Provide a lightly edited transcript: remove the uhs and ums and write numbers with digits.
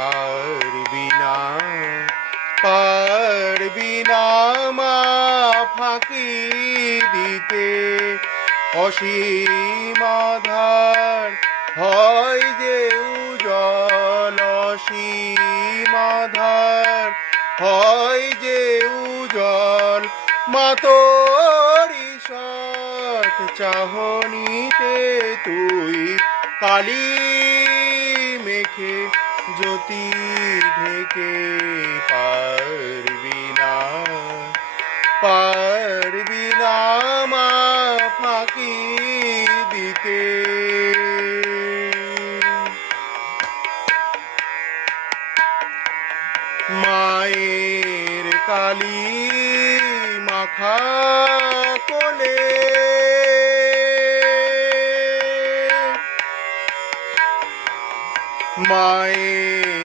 পারবি না, পারবি না মা ফাঁকি দিতে। অসীম আধার হয় যে উজল, অসীম আধার হয় যে উজল, মা তোরি সৎ চাহনিতে তুই কালি মেখে জ্যোতি ঢেকে পারবি না, পারবি না মা ফাঁকি দিতে। মায়ের কালি মাখা কোলে মায়ের